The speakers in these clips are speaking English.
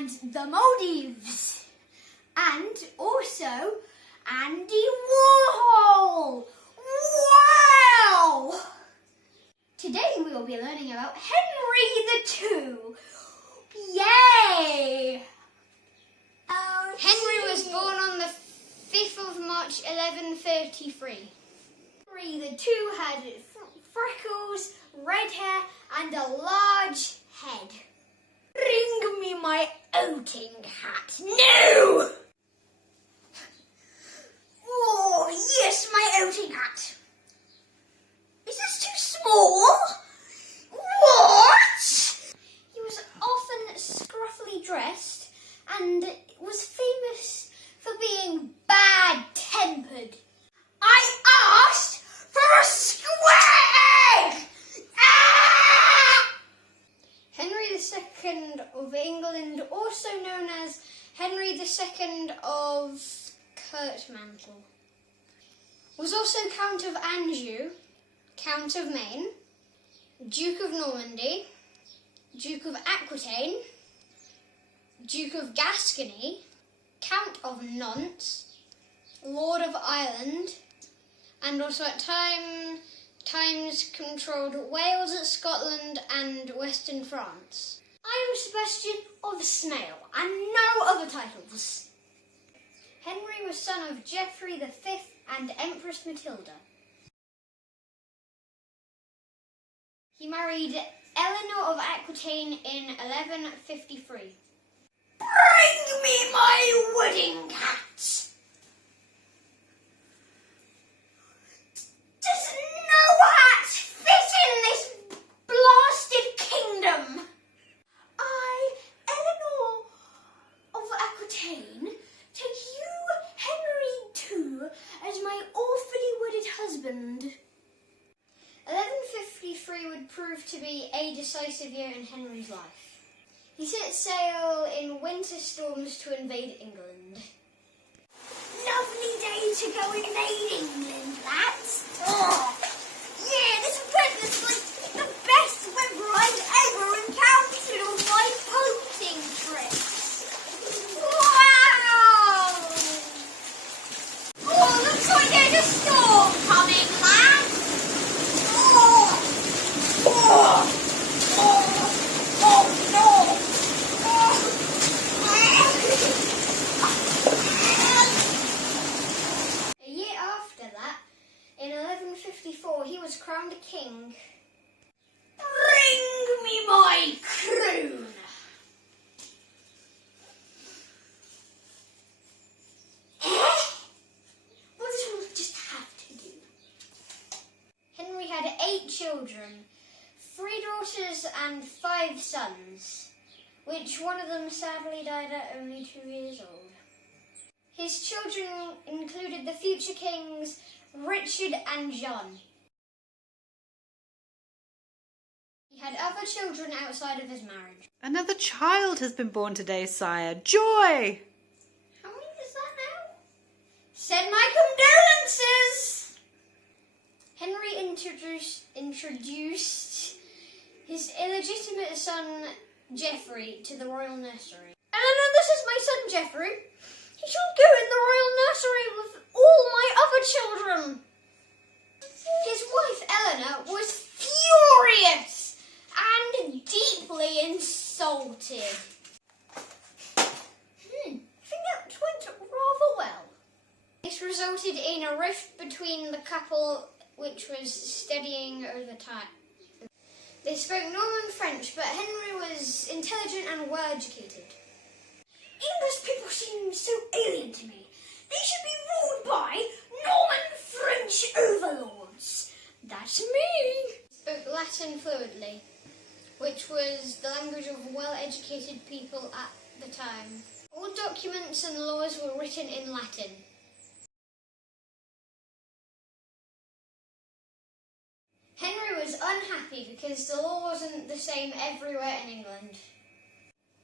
and the Maldives, and also Andy Warhol. Wow! Today we will be learning about Henry II. Yay! Henry was born on the 5th of March 1133. Henry II had freckles, red hair and a large head. Bring me my outing hat. No! Oh, yes, my outing hat. Is this too small? What? He was often scruffily dressed and was famous for being bad-tempered. I asked for a square egg! Ah! Henry II of England, also known as Henry II of Curtmantle, was also Count of Anjou, Count of Maine, Duke of Normandy, Duke of Aquitaine, Duke of Gascony, Count of Nantes, Lord of Ireland, and also at times controlled Wales, Scotland and Western France. I am Sebastian of Snail, and no other titles. Henry was son of Geoffrey V and Empress Matilda. He married Eleanor of Aquitaine in 1153. Bring me my wedding hat! Does no hat fit in this blasted kingdom? I, Eleanor of Aquitaine, take you, Henry II, as my awfully wedded husband. 1153 would prove to be a decisive year in Henry's life. He set sail in winter storms to invade England. Lovely day to go invade England, lads. Oh, yeah, this weather's like the best weather I've ever encountered on my boating trips. Wow! Oh, looks like there's a storm coming, lads. Oh, oh, oh, oh no. A year after that, in 1154, he was crowned king. Bring me my crown. What does one just have to do? Henry had 8 children, 3 daughters and 5 sons, which one of them sadly died at only 2 years old. His children included the future kings Richard and John. He had other children outside of his marriage. Another child has been born today, sire. Joy! How many is that now? Send my condolences. Henry introduced his illegitimate son Geoffrey to the royal nursery. Eleanor, this is my son Geoffrey. He shall go in the royal nursery with all my other children. His wife Eleanor was furious and deeply insulted. I think that went rather well. This resulted in a rift between the couple, which was steadying over time. They spoke Norman French, but Henry was intelligent and well educated. English people seem so alien to me. They should be ruled by Norman French overlords. That's me. He spoke Latin fluently, which was the language of well-educated people at the time. All documents and laws were written in Latin. Henry was unhappy because the law wasn't the same everywhere in England.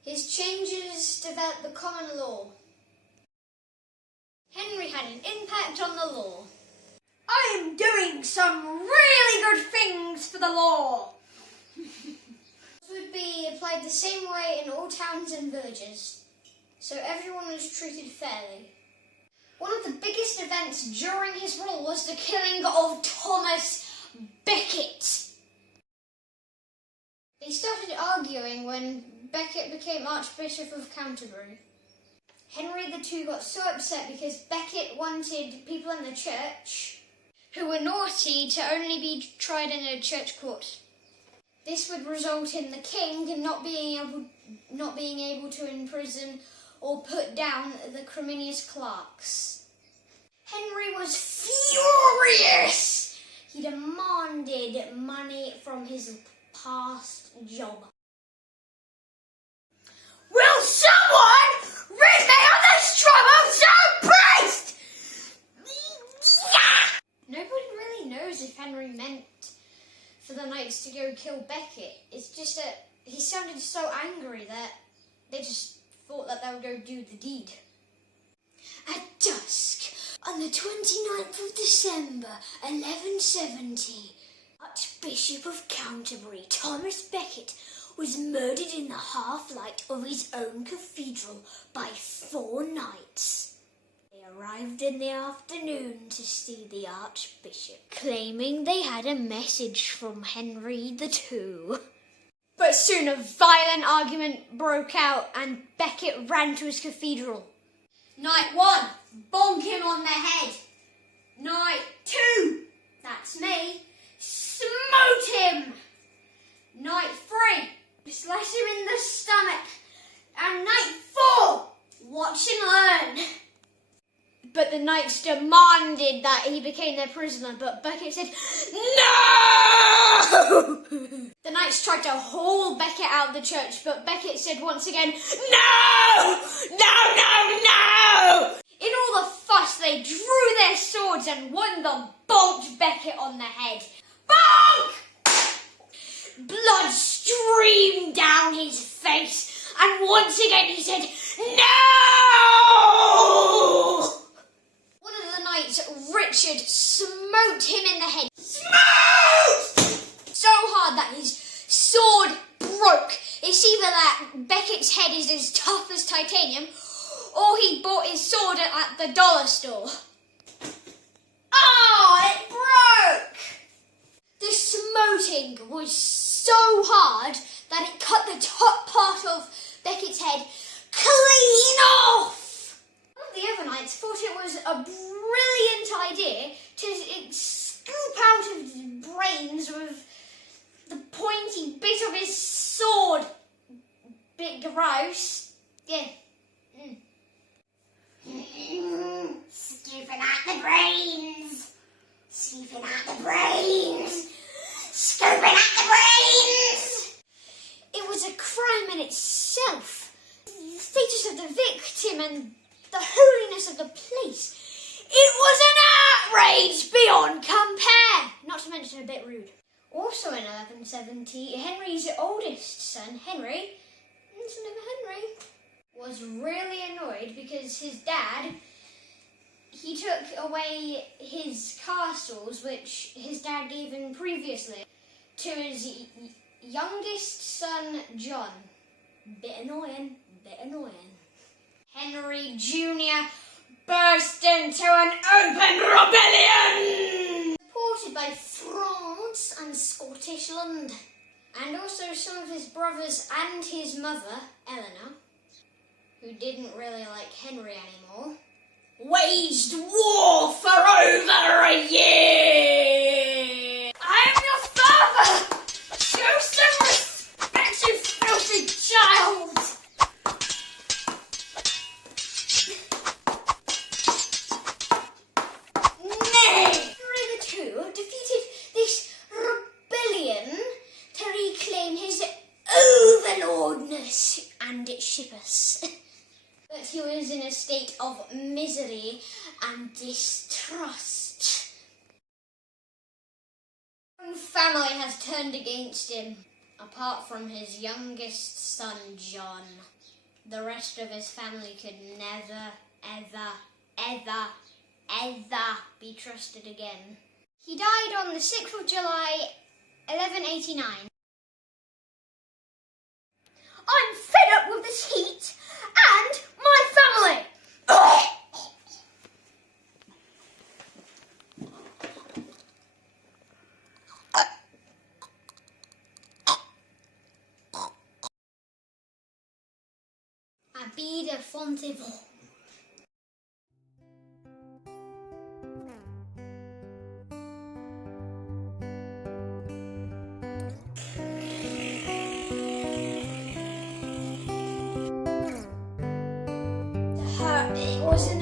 His changes developed the common law. Henry had an impact on the law. I am doing some really good things for the law. He would be applied the same way in all towns and villages, so everyone was treated fairly. One of the biggest events during his rule was the killing of Thomas Becket. They started arguing when Becket became Archbishop of Canterbury. Henry II got so upset because Becket wanted people in the church who were naughty to only be tried in a church court. This would result in the king not being able to imprison or put down the criminous clerks. Henry was furious. He demanded money from his past job. Will someone rid me of this troublesome priest? Nobody really knows if Henry meant for the knights to go kill Becket. It's just that he sounded so angry that they just thought that they would go do the deed. At dusk, on the 29th of December, 1170, Archbishop of Canterbury, Thomas Becket, was murdered in the half-light of his own cathedral by 4 knights. They arrived in the afternoon to see the Archbishop, claiming they had a message from Henry II. But soon a violent argument broke out and Becket ran to his cathedral. Knight 1, bonk him on the head. Knight 2, that's me, smote him. Knight 3, slash him in the stomach. And Knight 4, watch and learn. But the knights demanded that he became their prisoner, but Becket said, no! The knights tried to haul Becket out of the church, but Becket said once again, no! No, no, no! In all the fuss, they drew their swords and one of them bonked Becket on the head. Bonk! Blood streamed down his face, and once again he said, no! One of the knights, Richard, smote him in the head. Smote! So hard that his sword broke. It's either that Becket's head is as tough as titanium, or he bought his sword at the dollar store. Oh, it broke! The smoting was so hard that it cut the top part of Becket's head clean off. One of the other knights thought it was a brilliant idea to scoop out his brains with the pointy bit of his sword. Bit gross. Yeah. Scooping out the brains. Scooping out the brains. Scooping out the brains. It was a crime in itself. The status of the victim and the holiness of the place. It was an outrage beyond compare. Not to mention a bit rude. Also in 1170, Henry's oldest son, Henry, was really annoyed because his dad, he took away his castles, which his dad gave him previously, to his youngest son, John. Bit annoying. Henry Jr. burst into an open rebellion! Supported by France and Scottish London, and also some of his brothers and his mother, Eleanor, who didn't really like Henry anymore, waged war for over a year! I am your father! Show some respect, you filthy child! Nay! Henry II defeated this rebellion to reclaim his overlordness and its shippers. But he was in a state of misery and distrust. His own family has turned against him, apart from his youngest son, John. The rest of his family could never, ever be trusted again. He died on the 6th of July, 1189. Be de Fontevaux. It wasn't.